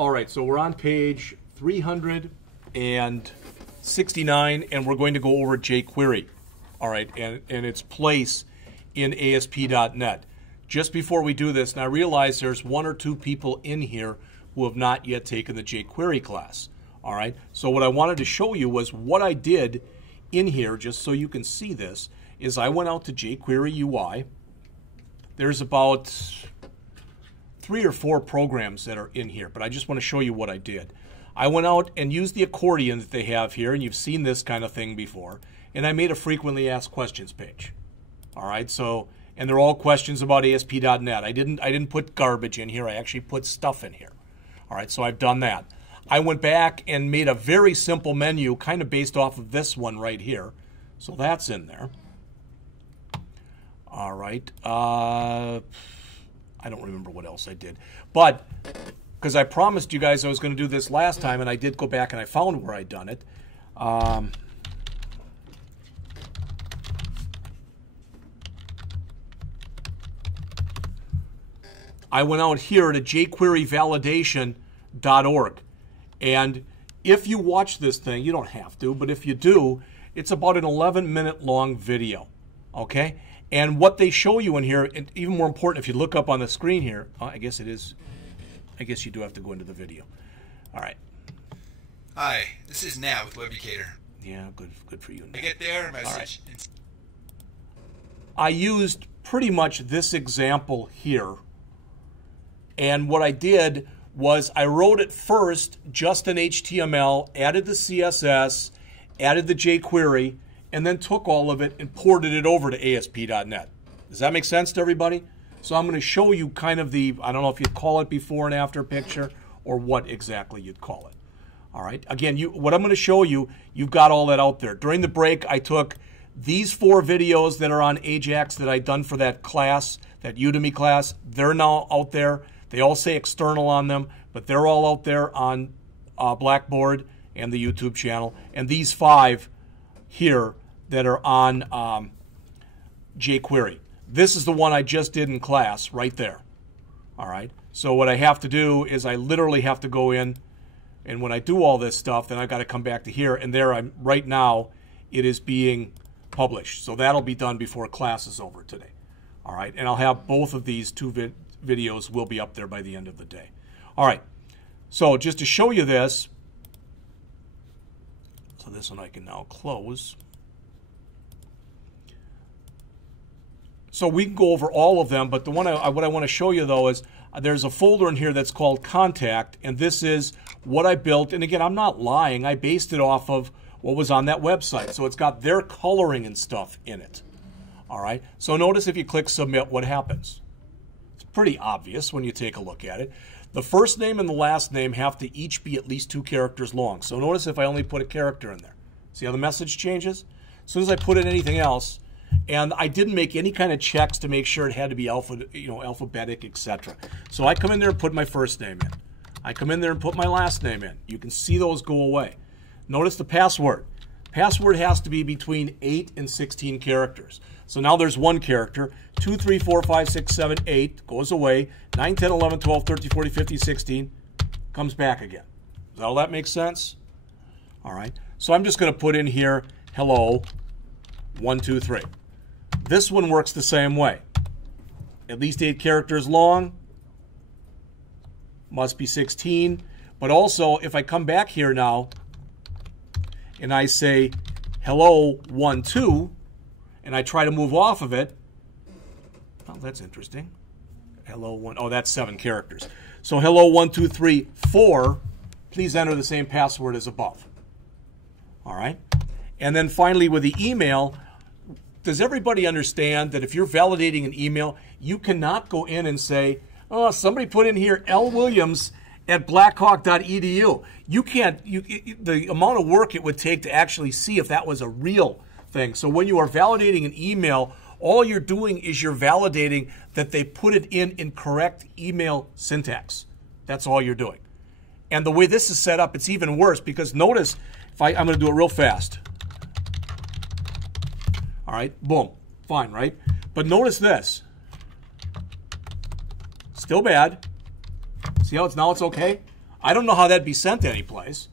All right, so we're on page 369, and we're going to go over jQuery, all right, and its place in ASP.NET. Just before we do this, and I realize there's one or two people in here who have not yet taken the jQuery class, all right? So what I wanted to show you was what I did in here, just so you can see this, is I went out to jQuery UI. There's about 3 or 4 programs that are in here, but I just want to show you what I did. I went out and used the accordion that they have here, and you've seen this kind of thing before, and I made a frequently asked questions page. All right, so, and they're all questions about ASP.NET. I didn't put garbage in here. I actually put stuff in here. All right, so I've done that. I went back and made a very simple menu, kind of based off of this one right here. So that's in there. All right. I don't remember what else I did. But, because I promised you guys I was going to do this last time, and I did go back and I found where I'd done it. I went out here to jQuery and if you watch this thing, you don't have to, but if you do, it's about an 11-minute long video, okay? And what they show you in here, and even more important, if you look up on the screen here, I guess it is, I guess you do have to go into the video. All right. Hi, this is Nat with Webucator. Yeah, good for you, Nat. I get their message. Right. I used pretty much this example here, and what I did was I wrote it first just in HTML, added the CSS, added the jQuery, and then took all of it and ported it over to ASP.NET. Does that make sense to everybody? So I'm going to show you kind of the, I don't know if you'd call it before and after picture or what exactly you'd call it. All right. Again, what I'm going to show you, you've got all that out there. During the break, I took these 4 videos that are on Ajax that I'd done for that class, that Udemy class. They're now out there. They all say external on them, but they're all out there on Blackboard and the YouTube channel. And these 5 here that are on jQuery. This is the one I just did in class right there. All right. So what I have to do is I literally have to go in, and when I do all this stuff, then I've got to come back to here, and there I'm right now it is being published. So that'll be done before class is over today. All right. And I'll have both of these 2 videos will be up there by the end of the day. All right. So just to show you this, so this one I can now close. So we can go over all of them, but the one what I want to show you though is there's a folder in here that's called Contact, and this is what I built. And again, I'm not lying. I based it off of what was on that website. So it's got their coloring and stuff in it. All right. So notice if you click Submit, what happens? It's pretty obvious when you take a look at it. The first name and the last name have to each be at least 2 characters long. So notice if I only put a character in there. See how the message changes? As soon as I put in anything else, and I didn't make any kind of checks to make sure it had to be alphabetic, etc. So I come in there and put my first name in. I come in there and put my last name in. You can see those go away. Notice the password. Password has to be between 8 and 16 characters. So now there's 1 character. 2, 3, 4, 5, 6, 7, 8 goes away. 9, 10, 11, 12, 13, 14, 15, 16 comes back again. Does all that make sense? All right. So I'm just going to put in here, hello, 1, 2, 3. This one works the same way. At least 8 characters long. Must be 16. But also, if I come back here now and I say hello 1, 2, and I try to move off of it, oh, that's interesting. Hello 1, oh, that's 7 characters. So hello 1, 2, 3, 4. Please enter the same password as above. All right. And then finally with the email, does everybody understand that if you're validating an email, you cannot go in and say, oh, somebody put in here lwilliams@blackhawk.edu. You can't, the amount of work it would take to actually see if that was a real thing. So when you are validating an email, all you're doing is you're validating that they put it in correct email syntax. That's all you're doing. And the way this is set up, it's even worse because notice, if I'm going to do it real fast. All right, boom, fine, right? But notice this. Still bad. See how now it's okay? I don't know how that'd be sent anyplace.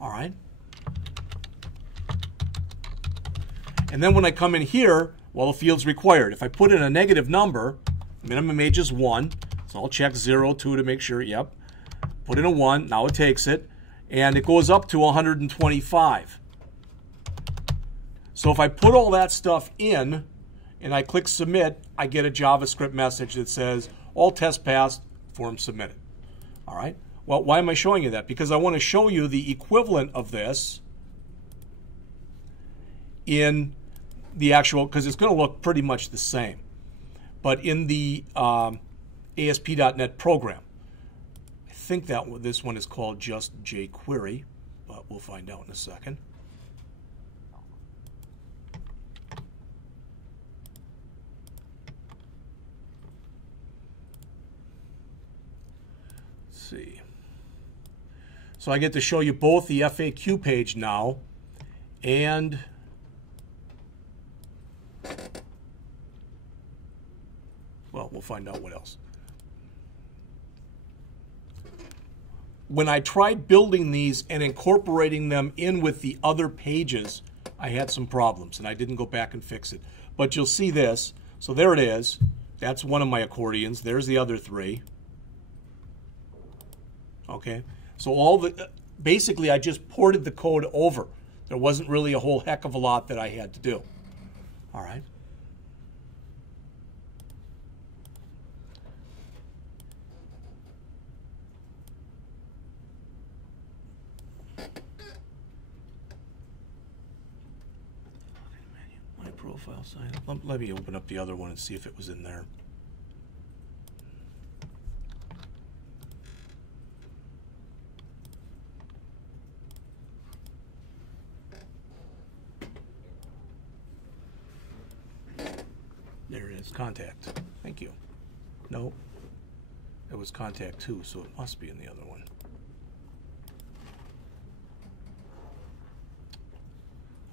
All right. And then when I come in here, well, the field's required. If I put in a negative number, minimum age is 1. So I'll check 0, 2 to make sure. Yep. Put in a 1. Now it takes it. And it goes up to 125. So if I put all that stuff in and I click submit, I get a JavaScript message that says all tests passed, form submitted. All right. Well, why am I showing you that? Because I want to show you the equivalent of this in the actual, because it's going to look pretty much the same, but in the ASP.NET program. I think that this one is called just jQuery, but we'll find out in a second. Let's see. So I get to show you both the FAQ page now and well, we'll find out what else. When I tried building these and incorporating them in with the other pages, I had some problems, and I didn't go back and fix it. But you'll see this. So there it is. That's one of my accordions. There's the other 3. Okay. So basically, I just ported the code over. There wasn't really a whole heck of a lot that I had to do. All right. My profile sign up. Let me open up the other one and see if it was in there. There it is, contact. Thank you. No, it was contact 2, so it must be in the other one.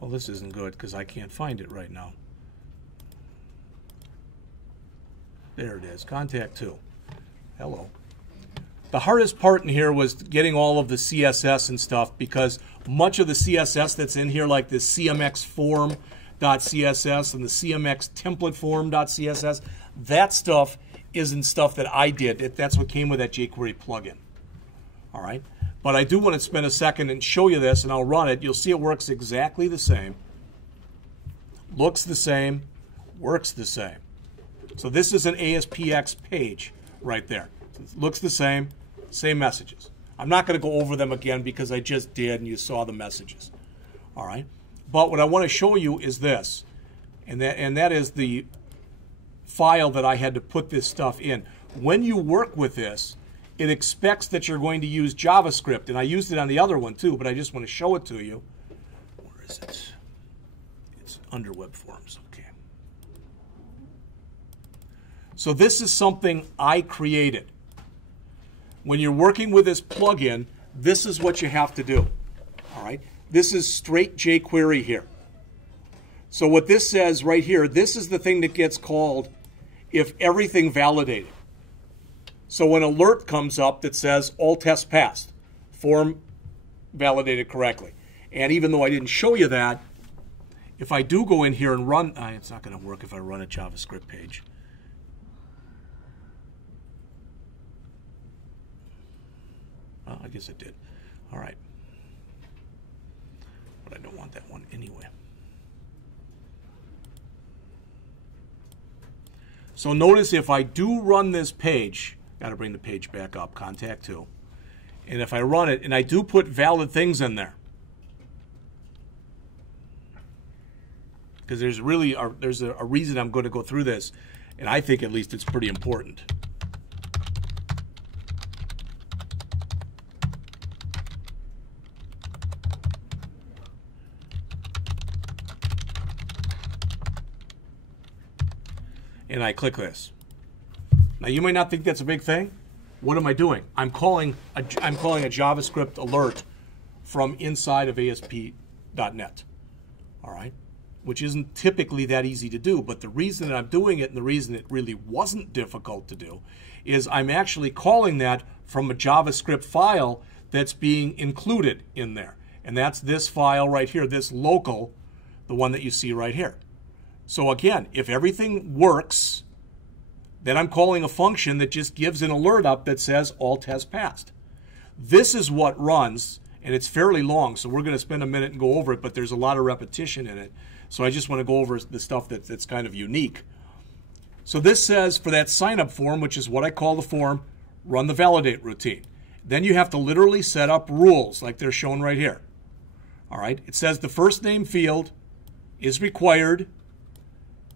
Well, this isn't good because I can't find it right now. There it is, contact 2. Hello. The hardest part in here was getting all of the CSS and stuff, because much of the CSS that's in here, like this CMX form.css and the CMX template form.css, that stuff isn't stuff that I did. That's what came with that jQuery plugin. All right. But I do want to spend a second and show you this, and I'll run it. You'll see it works exactly the same. Looks the same. Works the same. So this is an ASPX page right there. It looks the same. Same messages. I'm not going to go over them again because I just did, and you saw the messages. All right. But what I want to show you is this, and that is the file that I had to put this stuff in. When you work with this, it expects that you're going to use JavaScript, and I used it on the other one too, but I just want to show it to you. Where is it? It's under web forms. Okay. So this is something I created. When you're working with this plugin, this is what you have to do. All right. This is straight jQuery here. So what this says right here, this is the thing that gets called if everything validated. So when an alert comes up that says all tests passed, form validated correctly. And even though I didn't show you that, if I do go in here and run, it's not going to work if I run a JavaScript page. Well, I guess it did. All right. But I don't want that one anyway. So notice if I do run this page, got to bring the page back up, contact 2. And if I run it, and I do put valid things in there, because there's really there's a reason I'm going to go through this, and I think at least it's pretty important. And I click this. Now you may not think that's a big thing. What am I doing? I'm calling a JavaScript alert from inside of ASP.NET. All right. which isn't typically that easy to do. But the reason that I'm doing it and the reason it really wasn't difficult to do is I'm actually calling that from a JavaScript file that's being included in there. And that's this file right here, this local, the one that you see right here. So again, if everything works, then I'm calling a function that just gives an alert up that says all tests passed. This is what runs, and it's fairly long, so we're going to spend a minute and go over it, but there's a lot of repetition in it. So I just want to go over the stuff that's kind of unique. So this says for that sign-up form, which is what I call the form, run the validate routine. Then you have to literally set up rules like they're shown right here. All right, it says the first name field is required,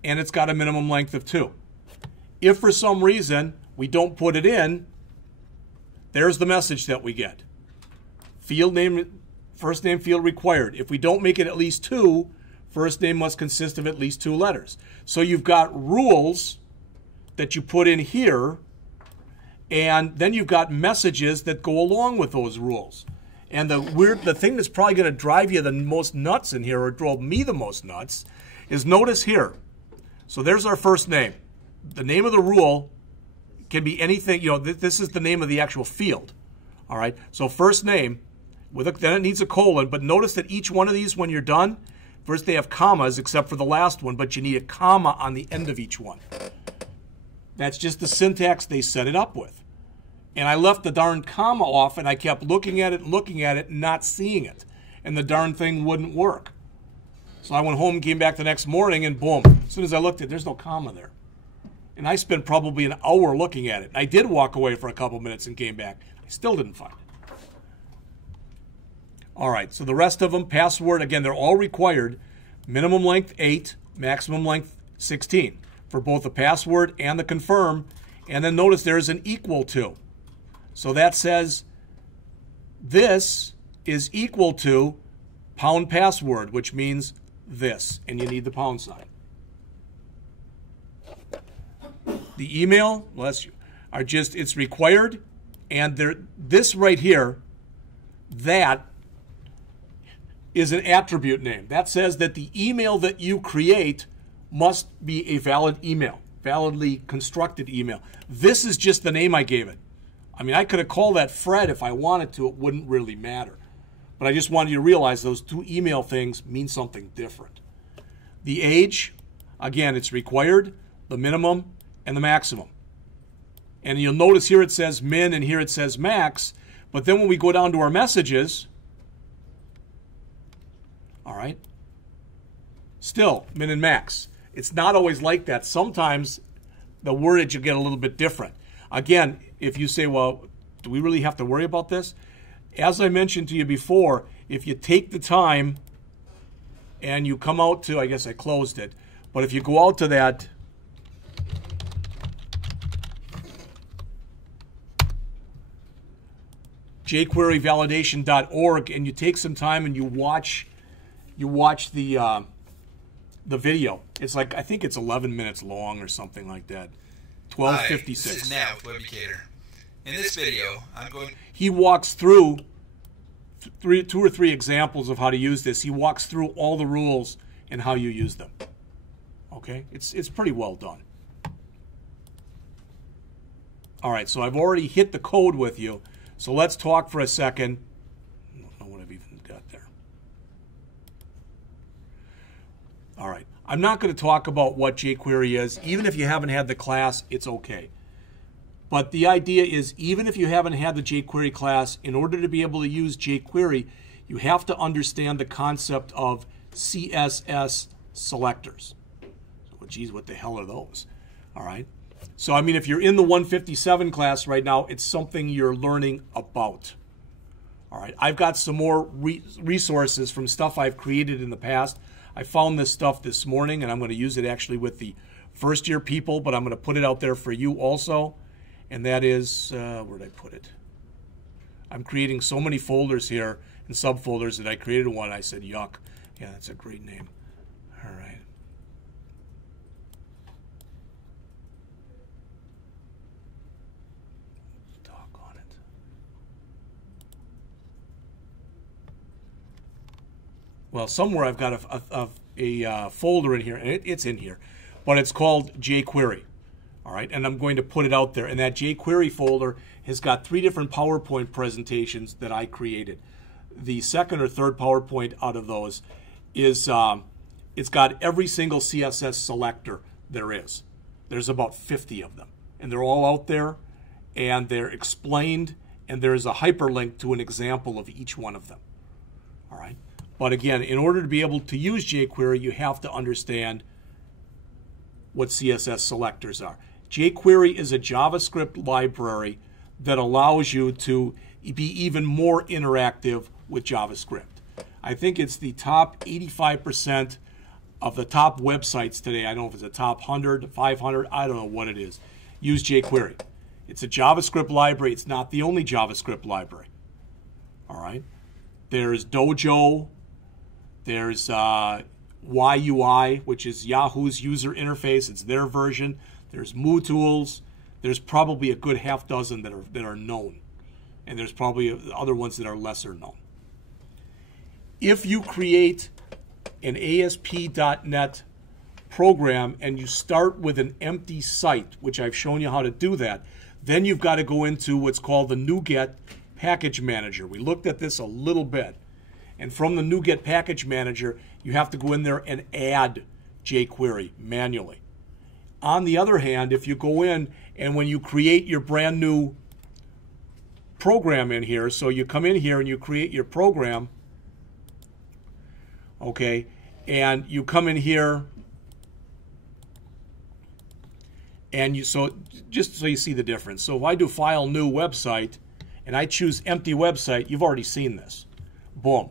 and it's got a minimum length of 2. If for some reason we don't put it in, there's the message that we get. Field name, first name field required. If we don't make it at least 2, first name must consist of at least 2 letters. So you've got rules that you put in here, and then you've got messages that go along with those rules. And the thing that's probably going to drive you the most nuts in here, or drove me the most nuts, is notice here. So there's our first name. The name of the rule can be anything, this is the name of the actual field. All right, so first name, then it needs a colon, but notice that each one of these, when you're done, first they have commas except for the last one, but you need a comma on the end of each one. That's just the syntax they set it up with. And I left the darn comma off, and I kept looking at it and not seeing it. And the darn thing wouldn't work. So I went home and came back the next morning, and boom, as soon as I looked at it, there's no comma there. And I spent probably an hour looking at it. I did walk away for a couple minutes and came back. I still didn't find it. All right, so the rest of them, password, again, they're all required. Minimum length 8, maximum length 16 for both the password and the confirm. And then notice there's an equal to. So that says this is equal to pound password, which means this, and you need the pound sign. The email, bless you, are just, it's required, and this right here, that is an attribute name. That says that the email that you create must be a valid email, validly constructed email. This is just the name I gave it. I mean, I could have called that Fred if I wanted to. It wouldn't really matter. But I just wanted you to realize those 2 email things mean something different. The age, again, it's required, the minimum, and the maximum. And you'll notice here it says min and here it says max, but then when we go down to our messages, all right, still min and max. It's not always like that. Sometimes the wordage will get a little bit different. Again, if you say, well, do we really have to worry about this? As I mentioned to you before, if you take the time and you come out to, I guess I closed it, but if you go out to that jQuery validation.org and you take some time and you watch the video. It's like, I think it's 11 minutes long or something like that. 12:56. Hi, this is Nat with Webcator. In this video, he walks through 2 or 3 examples of how to use this. He walks through all the rules and how you use them. Okay, it's pretty well done. All right, so I've already hit the code with you. So let's talk for a second. I don't know what I've even got there. All right, I'm not going to talk about what jQuery is. Even if you haven't had the class, it's okay. But the idea is, even if you haven't had the jQuery class, in order to be able to use jQuery, you have to understand the concept of CSS selectors. Well, geez, what the hell are those? All right. So, I mean, if you're in the 157 class right now, it's something you're learning about. All right. I've got some more resources from stuff I've created in the past. I found this stuff this morning, and I'm going to use it actually with the first-year people, but I'm going to put it out there for you also. And that is, where did I put it? I'm creating so many folders here and subfolders that I created one. I said, yuck. Yeah, that's a great name. All right. Talk on it. Well, somewhere I've got a folder in here, and it's in here, but it's called jQuery. All right, and I'm going to put it out there. And that jQuery folder has got 3 different PowerPoint presentations that I created. The second or third PowerPoint out of those is it's got every single CSS selector there is. There's about 50 of them, and they're all out there, and they're explained, and there's a hyperlink to an example of each one of them. All right, but again, in order to be able to use jQuery, you have to understand what CSS selectors are. jQuery is a JavaScript library that allows you to be even more interactive with JavaScript. I think it's the top 85% of the top websites today. I don't know if it's the top 100, 500, I don't know what it is. Use jQuery. It's a JavaScript library. It's not the only JavaScript library. All right. There's Dojo. There's YUI, which is Yahoo's user interface. It's their version. There's MooTools. There's probably a good half dozen that are known. And there's probably other ones that are lesser known. If you create an ASP.NET program and you start with an empty site, which I've shown you how to do that, then you've got to go into what's called the NuGet Package Manager. We looked at this a little bit. And from the NuGet Package Manager, you have to go in there and add jQuery manually. On the other hand, if you go in and when you create your brand new program in here, so you come in here and you create your program, okay, and you come in here and so just so you see the difference. So if I do File, New, Website, and I choose Empty Website, you've already seen this. Boom.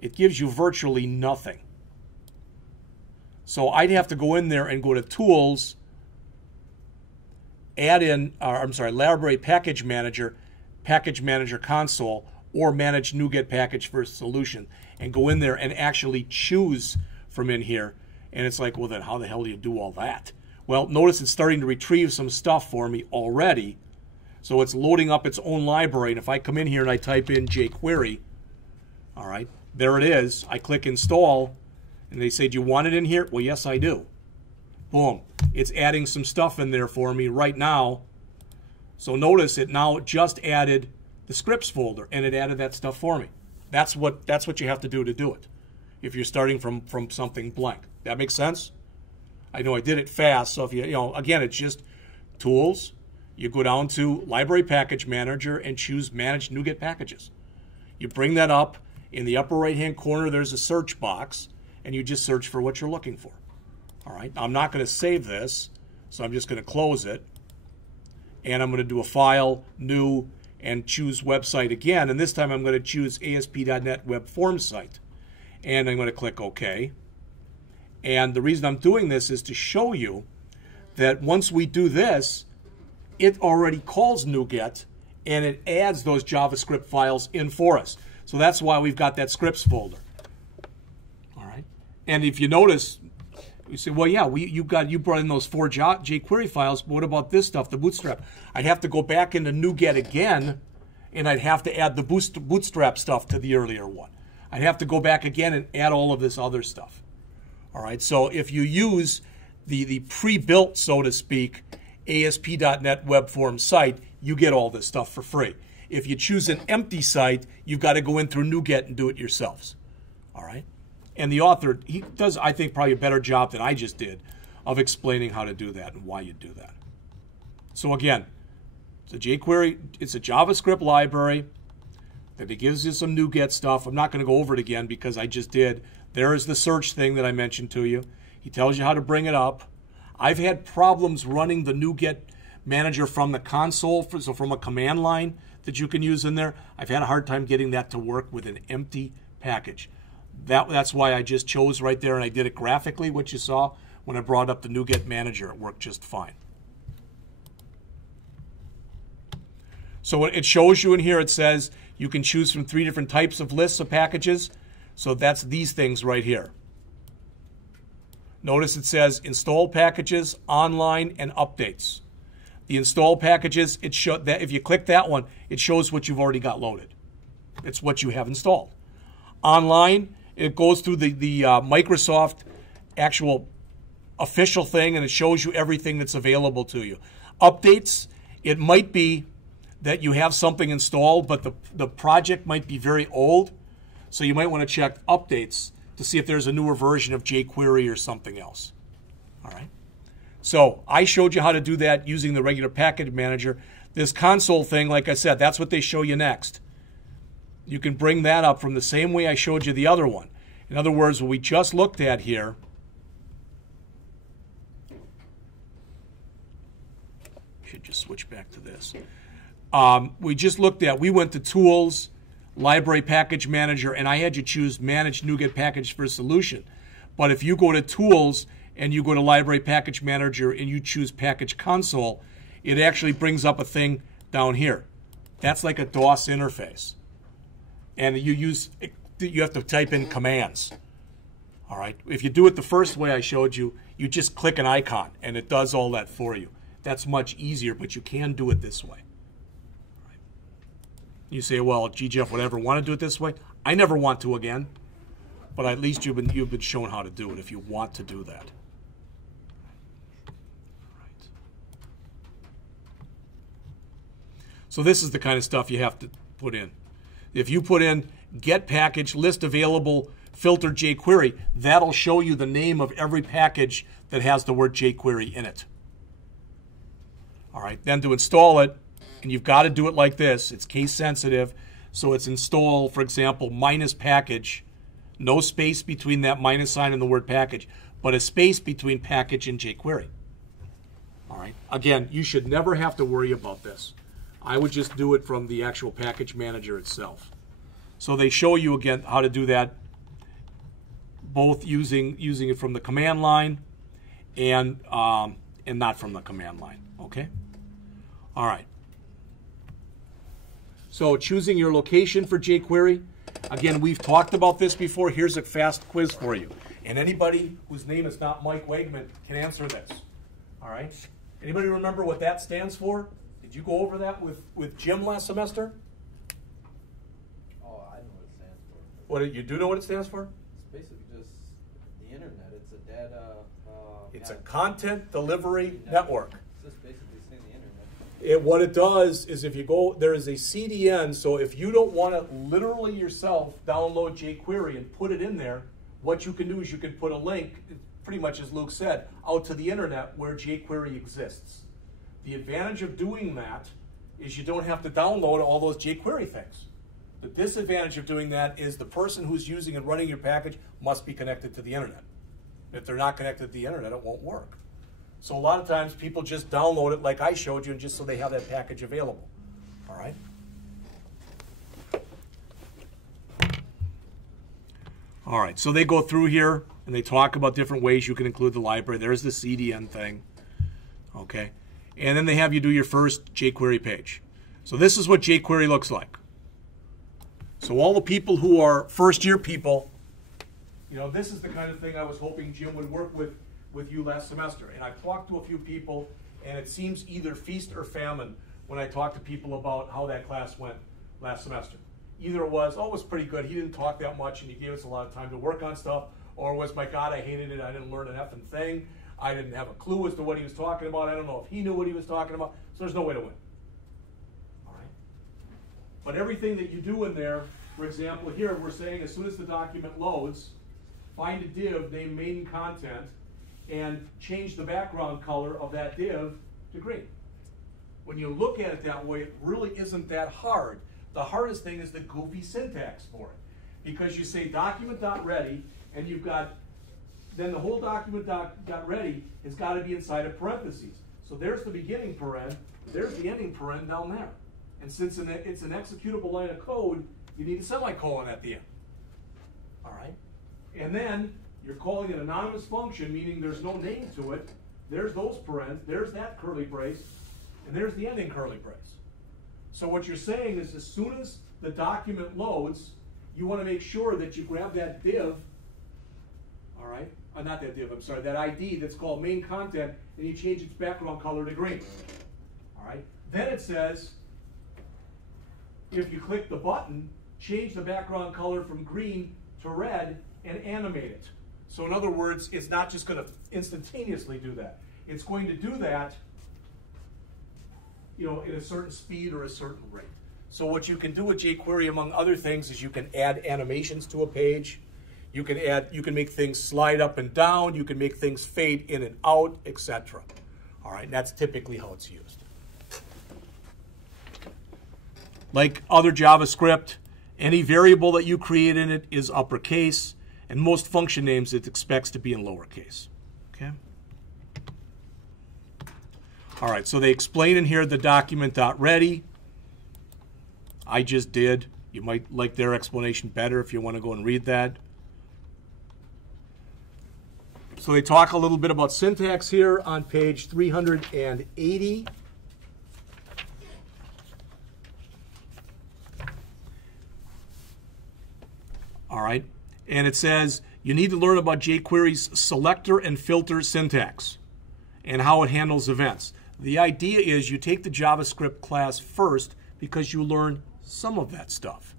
It gives you virtually nothing. So I'd have to go in there and go to Tools, add in, Library Package Manager Console, or Manage NuGet Package for Solution, and go in there and actually choose from in here. And it's like, well, then how the hell do you do all that? Well, notice it's starting to retrieve some stuff for me already. So it's loading up its own library. And if I come in here and I type in jQuery, all right, there it is. I click Install, and they say, do you want it in here? Well, yes, I do. Boom. It's adding some stuff in there for me right now. So notice it now just added the scripts folder, and it added that stuff for me. That's what you have to do it if you're starting from something blank. That makes sense? I know I did it fast, so if you know, again, it's just Tools. You go down to Library Package Manager and choose Manage NuGet Packages. You bring that up. In the upper right-hand corner, there's a search box, and you just search for what you're looking for. All right, I'm not going to save this, so I'm just going to close it. And I'm going to do a File, New, and choose Website again. And this time I'm going to choose ASP.NET Web Form Site. And I'm going to click OK. And the reason I'm doing this is to show you that once we do this, it already calls NuGet, and it adds those JavaScript files in for us. So that's why we've got that scripts folder. All right. And if you notice, you say, well, yeah, you brought in those 4 jQuery files, but what about this stuff, the Bootstrap? I'd have to go back into NuGet again, and I'd have to add the Bootstrap stuff to the earlier one. I'd have to go back again and add all of this other stuff. All right. So if you use the pre-built, so to speak, ASP.NET Web Form site, you get all this stuff for free. If you choose an empty site, you've got to go in through NuGet and do it yourselves. All right? And the author, he does, I think, probably a better job than I just did of explaining how to do that and why you do that. So again, it's a jQuery, it's a JavaScript library that it gives you some NuGet stuff. I'm not going to go over it again because I just did. There is the search thing that I mentioned to you. He tells you how to bring it up. I've had problems running the NuGet manager from the console, so from a command line that you can use in there. I've had a hard time getting that to work with an empty package. That's why I just chose right there, and I did it graphically, what you saw when I brought up the NuGet manager. It worked just fine. So it shows you in here, it says you can choose from 3 different types of lists of packages. So that's these things right here. Notice it says install packages, online, and updates. The install packages, if you click that one, it shows what you've already got loaded. It's what you have installed. Online, it goes through the Microsoft actual official thing, and it shows you everything that's available to you. Updates, it might be that you have something installed, but the project might be very old, so you might want to check updates to see if there's a newer version of jQuery or something else. All right. So I showed you how to do that using the regular package manager. This console thing, like I said, that's what they show you next. You can bring that up from the same way I showed you the other one. In other words, what we just looked at here, should just switch back to this. We went to Tools, Library Package Manager, and I had you choose Manage NuGet Package for Solution. But if you go to Tools and you go to Library Package Manager and you choose Package Console, it actually brings up a thing down here. That's like a DOS interface. And you have to type in commands. All right. If you do it the first way I showed you, you just click an icon and it does all that for you. That's much easier, but you can do it this way. Right. You say, well, gee, Jeff, would I ever want to do it this way? I never want to again, but at least you've been shown how to do it if you want to do that. Right. So this is the kind of stuff you have to put in. If you put in get package, list available, filter jQuery, that'll show you the name of every package that has the word jQuery in it. All right, then to install it, and you've got to do it like this. It's case sensitive, so it's install, for example, minus package, no space between that minus sign and the word package, but a space between package and jQuery. All right, again, you should never have to worry about this. I would just do it from the actual package manager itself. So they show you again how to do that, both using it from the command line and not from the command line. Okay. All right. So choosing your location for jQuery. Again, we've talked about this before. Here's a fast quiz for you. And anybody whose name is not Mike Wegman can answer this. All right. Anybody remember what that stands for? Did you go over that with Jim last semester? Oh, I know what it stands for. What, you do know what it stands for? It's basically just the internet. It's a data. It's a content delivery network. It's just basically saying the internet. What it does is if you go, there is a CDN, so if you don't want to literally yourself download jQuery and put it in there, what you can do is you can put a link, pretty much as Luke said, out to the internet where jQuery exists. The advantage of doing that is you don't have to download all those jQuery things. The disadvantage of doing that is the person who's using and running your package must be connected to the internet. If they're not connected to the internet, it won't work. So a lot of times people just download it like I showed you and just so they have that package available. All right? All right, so they go through here and they talk about different ways you can include the library. There's the CDN thing. Okay? And then they have you do your first jQuery page. So this is what jQuery looks like. So all the people who are first-year people, you know, this is the kind of thing I was hoping Jim would work with you last semester. And I've talked to a few people, and it seems either feast or famine when I talk to people about how that class went last semester. Either it was, oh, it was pretty good, he didn't talk that much, and he gave us a lot of time to work on stuff, or it was, my God, I hated it, I didn't learn an effing thing. I didn't have a clue as to what he was talking about. I don't know if he knew what he was talking about. So there's no way to win. All right. But everything that you do in there, for example, here we're saying as soon as the document loads, find a div named main content and change the background color of that div to green. When you look at it that way, it really isn't that hard. The hardest thing is the goofy syntax for it. Because you say document.ready and you've got then the whole document got ready has got to be inside of parentheses. So there's the beginning paren, there's the ending paren down there. And since it's an executable line of code, you need a semicolon at the end. All right? And then you're calling an anonymous function, meaning there's no name to it. There's those parens, there's that curly brace, and there's the ending curly brace. So what you're saying is as soon as the document loads, you want to make sure that you grab that div, all right? Not that div, I'm sorry, that ID that's called main content, and you change its background color to green. All right? Then it says, if you click the button, change the background color from green to red and animate it. So in other words, it's not just going to instantaneously do that. It's going to do that, you know, at a certain speed or a certain rate. So what you can do with jQuery, among other things, is you can add animations to a page. You can make things slide up and down. You can make things fade in and out, etc. All right, and that's typically how it's used. Like other JavaScript, any variable that you create in it is uppercase, and most function names it expects to be in lowercase. Okay. All right, so they explain in here the document.ready. I just did. You might like their explanation better if you want to go and read that. So they talk a little bit about syntax here on page 380. All right, and it says you need to learn about jQuery's selector and filter syntax and how it handles events. The idea is you take the JavaScript class first because you learn some of that stuff.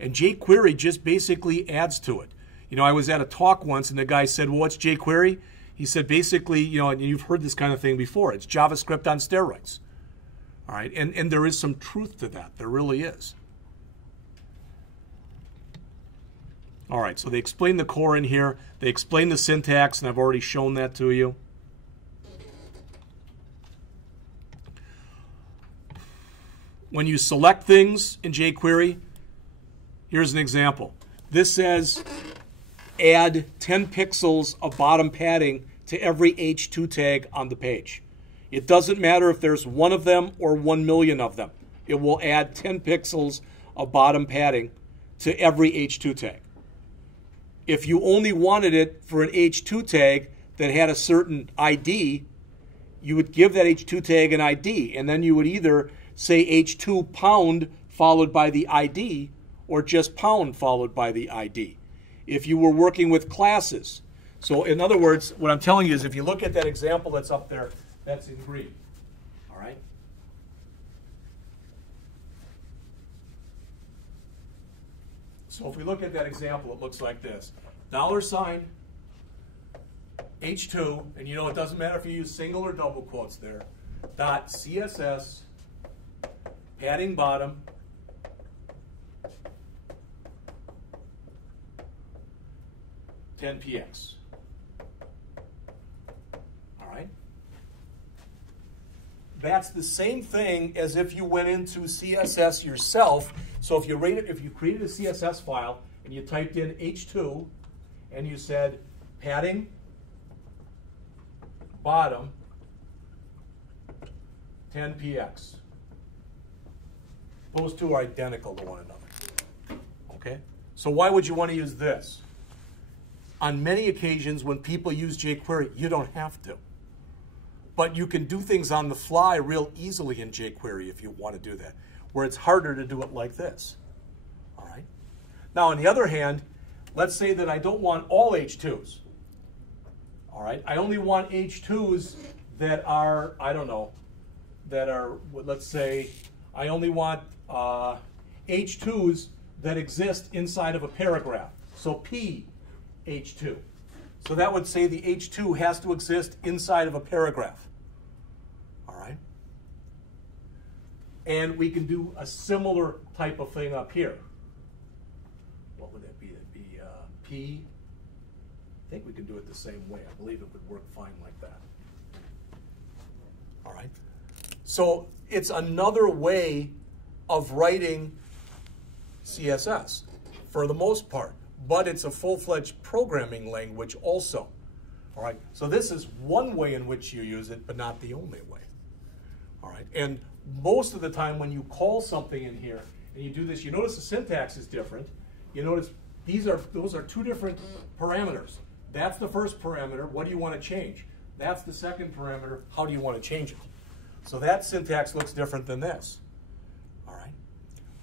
And jQuery just basically adds to it. You know, I was at a talk once and the guy said, well, what's jQuery? He said, basically, you know, and you've heard this kind of thing before, it's JavaScript on steroids. All right, and there is some truth to that. There really is. All right, so they explain the core in here. They explain the syntax, and I've already shown that to you. When you select things in jQuery, here's an example. This says add 10 pixels of bottom padding to every H2 tag on the page. It doesn't matter if there's one of them or 1 million of them. It will add 10 pixels of bottom padding to every H2 tag. If you only wanted it for an H2 tag that had a certain ID, you would give that H2 tag an ID, and then you would either say H2 pound followed by the ID, or just pound followed by the ID. If you were working with classes. So in other words, what I'm telling you is if you look at that example that's up there, that's in green. All right? So if we look at that example, it looks like this. $, H2, and you know it doesn't matter if you use single or double quotes there, dot CSS, padding bottom, $10px. All right? That's the same thing as if you went into CSS yourself. So if you created a CSS file and you typed in H2 and you said padding bottom 10px. Those two are identical to one another. Okay? So why would you want to use this? On many occasions when people use jQuery, you don't have to. But you can do things on the fly real easily in jQuery if you want to do that, where it's harder to do it like this. All right? Now, on the other hand, let's say that I don't want all H2s. All right? I only want H2s that are, I don't know, that are, let's say, I only want H2s that exist inside of a paragraph. So P H2. So that would say the H2 has to exist inside of a paragraph. All right? And we can do a similar type of thing up here. What would that be? That'd be P. I think we can do it the same way. I believe it would work fine like that. All right? So it's another way of writing CSS for the most part, but it's a full-fledged programming language also. All right, so this is one way in which you use it, but not the only way. All right, and most of the time when you call something in here and you do this, you notice the syntax is different. You notice those are two different parameters. That's the first parameter. What do you want to change? That's the second parameter. How do you want to change it? So that syntax looks different than this. All right,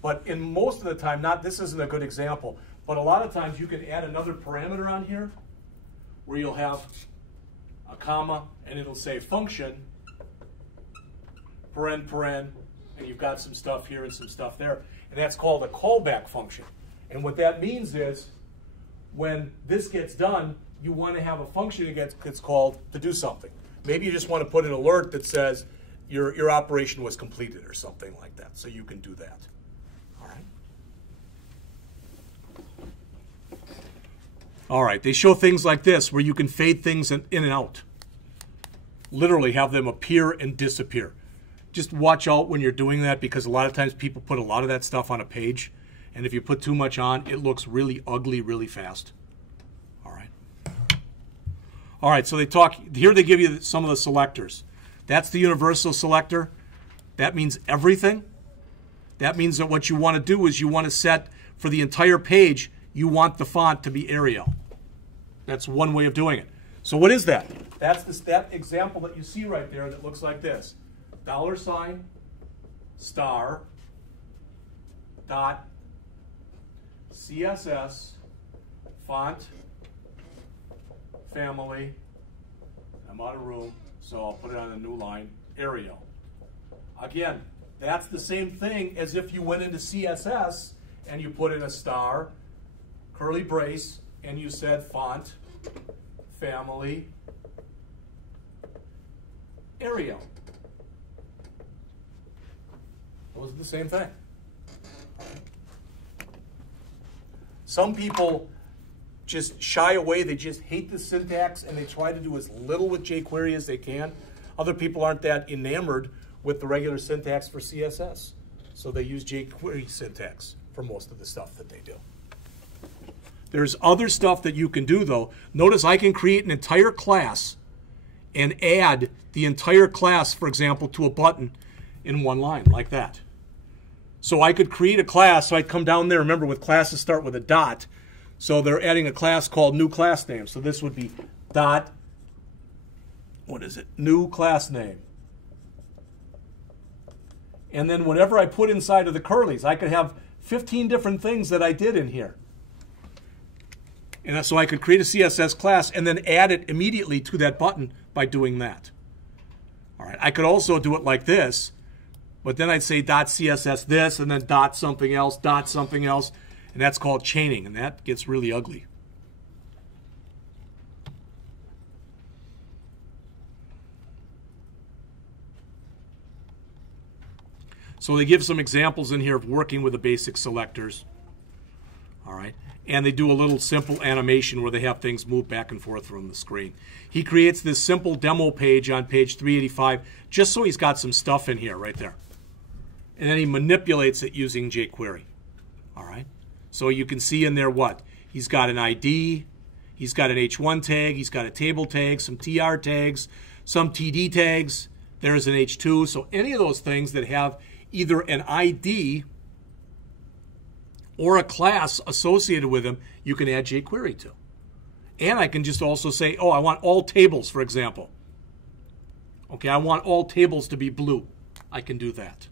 but in most of the time, this isn't a good example, but a lot of times you can add another parameter on here where you'll have a comma and it'll say function, paren, and you've got some stuff here and some stuff there. And that's called a callback function. And what that means is when this gets done, you want to have a function that's called to do something. Maybe you just want to put an alert that says your operation was completed or something like that, so you can do that. All right. All right, they show things like this where you can fade things in and out. Literally have them appear and disappear. Just watch out when you're doing that, because a lot of times people put a lot of that stuff on a page, and if you put too much on, it looks really ugly really fast. All right. All right, so they give you some of the selectors. That's the universal selector. That means everything. That means that what you want to do is you want to set for the entire page, you want the font to be Arial. That's one way of doing it. So what is that? That's that example that you see right there that looks like this. $, star, dot, CSS, font, family. I'm out of room, so I'll put it on a new line, Arial. Again, that's the same thing as if you went into CSS and you put in a star, curly brace, and you said font, family, Arial. Those are the same thing. Some people just shy away. They just hate the syntax, and they try to do as little with jQuery as they can. Other people aren't that enamored with the regular syntax for CSS, so they use jQuery syntax for most of the stuff that they do. There's other stuff that you can do, though. Notice I can create an entire class and add the entire class, for example, to a button in one line, like that. So I could create a class, so I'd come down there. Remember, with classes start with a dot. So they're adding a class called new class name. So this would be dot, what is it? New class name. And then whatever I put inside of the curlies, I could have 15 different things that I did in here. And so I could create a CSS class and then add it immediately to that button by doing that. All right, I could also do it like this, but then I'd say .css this, and then something else, and that's called chaining, and that gets really ugly. So they give some examples in here of working with the basic selectors. All right. And they do a little simple animation where they have things move back and forth from the screen. He creates this simple demo page on page 385 just so he's got some stuff in here right there. And then he manipulates it using jQuery. All right. So you can see in there what? He's got an ID, he's got an H1 tag, he's got a table tag, some TR tags, some TD tags, there's an H2. So any of those things that have either an ID or a class associated with them, you can add jQuery to. And I can just also say, oh, I want all tables, for example. Okay, I want all tables to be blue. I can do that.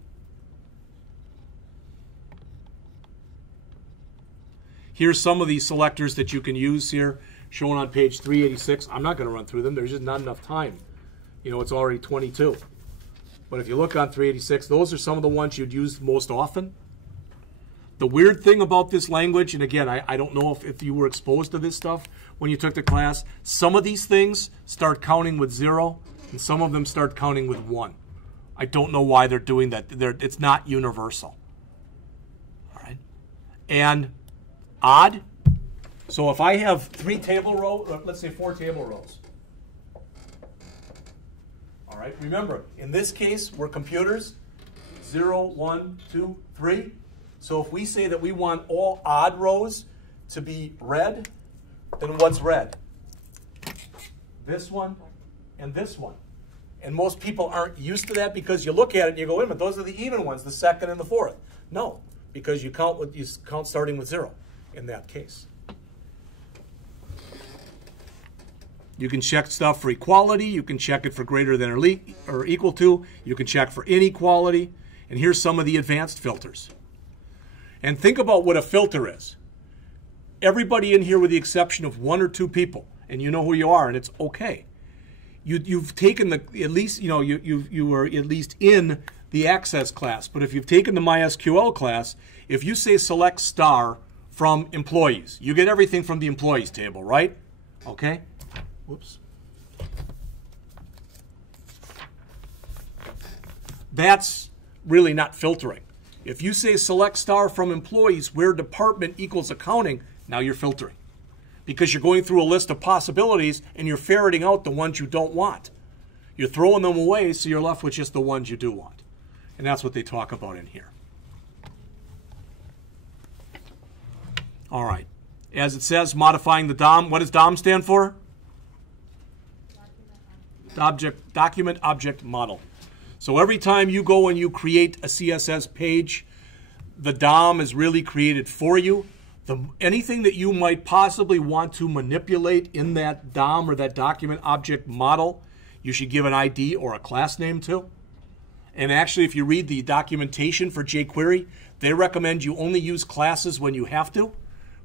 Here's some of these selectors that you can use here, shown on page 386. I'm not going to run through them. There's just not enough time. You know, it's already 22. But if you look on 386, those are some of the ones you'd use most often. The weird thing about this language, and again, I don't know if you were exposed to this stuff when you took the class, some of these things start counting with 0, and some of them start counting with 1. I don't know why they're doing that. It's not universal. All right. And odd. So if I have 3 table rows, let's say 4 table rows. All right. Remember, in this case, we're computers. 0, 1, 2, 3. So if we say that we want all odd rows to be red, then what's red? This one and this one. And most people aren't used to that because you look at it and you go, wait a minute, those are the even ones, the second and the fourth. No, because you count starting with 0 in that case. You can check stuff for equality. You can check it for greater than or equal to. You can check for inequality. And here's some of the advanced filters. And think about what a filter is. Everybody in here with the exception of 1 or 2 people, and you know who you are, and it's okay. You've taken the, at least, you know, you were at least in the access class. But if you've taken the MySQL class, if you say select star from employees, you get everything from the employees table, right? Okay? Whoops. That's really not filtering. If you say select star from employees where department equals accounting, now you're filtering. Because you're going through a list of possibilities and you're ferreting out the ones you don't want. You're throwing them away so you're left with just the ones you do want. And that's what they talk about in here. All right. As it says, modifying the DOM. What does DOM stand for? Document Object Model. So every time you go and you create a CSS page, the DOM is really created for you. Anything that you might possibly want to manipulate in that DOM or that document object model, you should give an ID or a class name to. And actually, if you read the documentation for jQuery, they recommend you only use classes when you have to,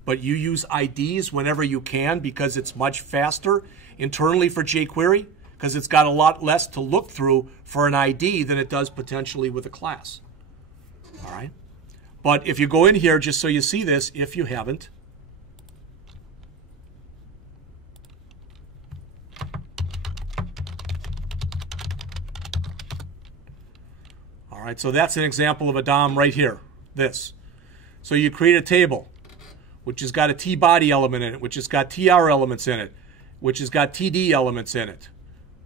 but you use IDs whenever you can because it's much faster internally for jQuery because it's got a lot less to look through for an ID than it does potentially with a class. All right? But if you go in here, just so you see this, if you haven't, all right, so that's an example of a DOM right here, this. So you create a table, which has got a T-body element in it, which has got TR elements in it, which has got TD elements in it.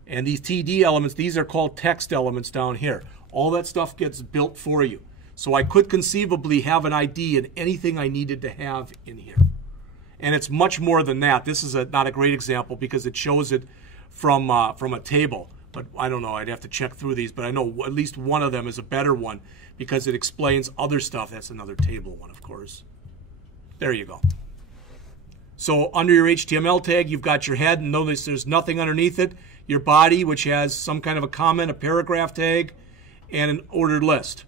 And these TD elements, these are called text elements down here. All that stuff gets built for you. So I could conceivably have an ID in anything I needed to have in here. And it's much more than that. This is not a great example because it shows it from a table. But I don't know, I'd have to check through these. But I know at least one of them is a better one because it explains other stuff. That's another table one, of course. There you go. So under your HTML tag, you've got your head, and notice there's nothing underneath it. Your body, which has some kind of a comment, a paragraph tag, and an ordered list.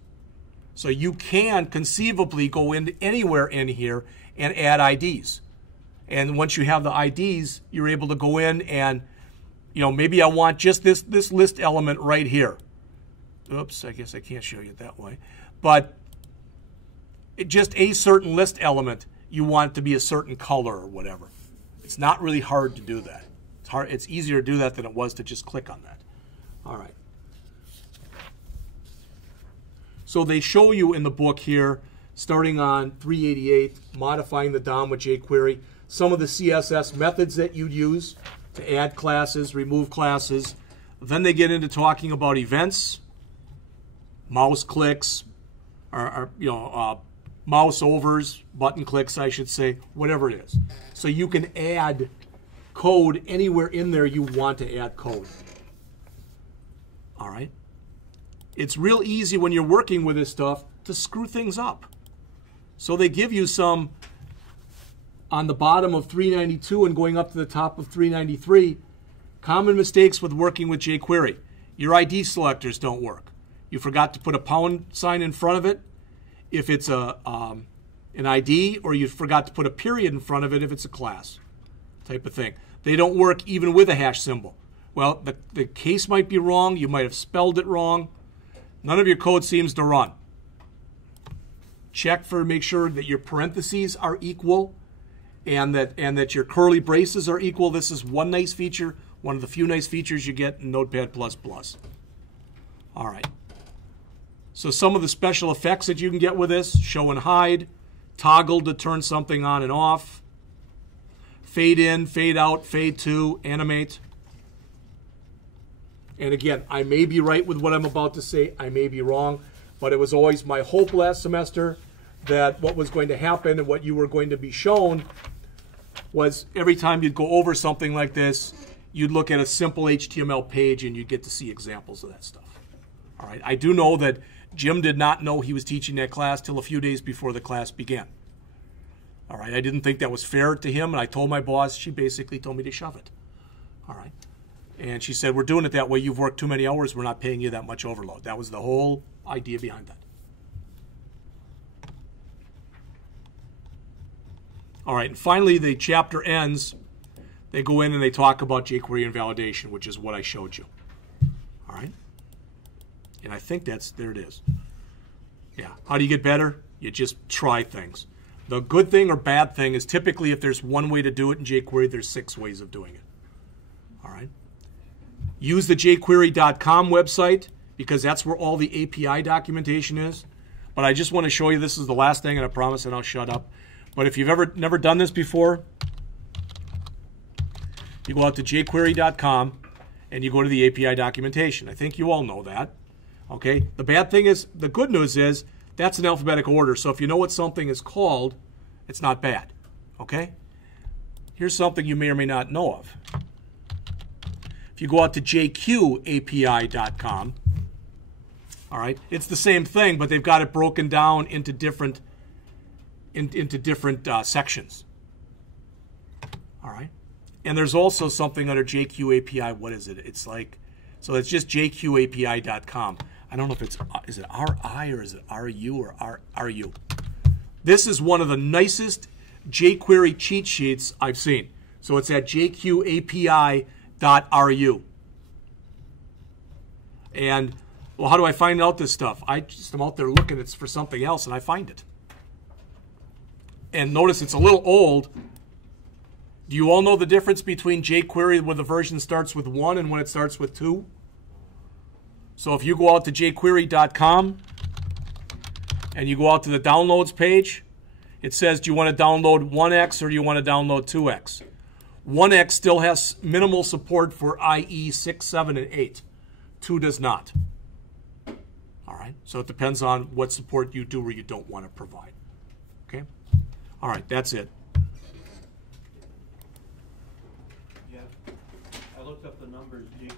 So you can conceivably go into anywhere in here and add IDs. And once you have the IDs, you're able to go in and, you know, maybe I want just this list element right here. Oops, I guess I can't show you it that way. But just a certain list element, you want it to be a certain color or whatever. It's not really hard to do that. It's easier to do that than it was to just click on that. All right. So they show you in the book here, starting on 388, modifying the DOM with jQuery, some of the CSS methods that you'd use to add classes, remove classes. Then they get into talking about events, mouse clicks, or mouse overs, button clicks, I should say, whatever it is. So you can add code anywhere in there you want to add code. All right? It's real easy when you're working with this stuff to screw things up. So they give you some on the bottom of 392 and going up to the top of 393, common mistakes with working with jQuery. Your ID selectors don't work. You forgot to put a pound sign in front of it if it's an ID, or you forgot to put a period in front of it if it's a class type of thing. They don't work even with a hash symbol. Well, the case might be wrong. You might have spelled it wrong. None of your code seems to run. Check make sure that your parentheses are equal and that your curly braces are equal. This is one nice feature, one of the few nice features you get in Notepad++. All right. So some of the special effects that you can get with this: show and hide, toggle to turn something on and off, fade in, fade out, fade to, animate. And again, I may be right with what I'm about to say. I may be wrong. But it was always my hope last semester that what was going to happen and what you were going to be shown was every time you'd go over something like this, you'd look at a simple HTML page and you'd get to see examples of that stuff. All right. I do know that Jim did not know he was teaching that class till a few days before the class began. All right. I didn't think that was fair to him, and I told my boss. She basically told me to shove it. All right. And she said, we're doing it that way. You've worked too many hours. We're not paying you that much overload. That was the whole idea behind that. All right, and finally, the chapter ends. They go in and they talk about jQuery and validation, which is what I showed you. All right? And I think there it is. Yeah. How do you get better? You just try things. The good thing or bad thing is typically if there's one way to do it in jQuery, there's 6 ways of doing it. All right. Use the jQuery.com website because that's where all the API documentation is. But I just want to show you, this is the last thing, and I promise, and I'll shut up. But if you've never done this before, you go out to jQuery.com and you go to the API documentation. I think you all know that. Okay. The bad thing is, the good news is, that's in alphabetical order. So if you know what something is called, it's not bad. Okay? Here's something you may or may not know of. If you go out to jqapi.com, all right, it's the same thing, but they've got it broken down into different sections. All right? And there's also something under jQAPI. What is it? It's like, so it's just jqapi.com. I don't know if it's, is it RI or is it RU or RU? This is one of the nicest jQuery cheat sheets I've seen. So it's at jqapi.ru. And, well, how do I find out this stuff? I just am out there looking for something else and I find it. And notice it's a little old. Do you all know the difference between jQuery when the version starts with 1 and when it starts with 2? So if you go out to jQuery.com and you go out to the downloads page, it says, do you want to download 1x or do you want to download 2x? 1x still has minimal support for IE 6, 7, and 8. 2 does not. All right, so it depends on what support you do or you don't want to provide. Okay? All right, that's it. Yeah, I looked up the numbers. jQuery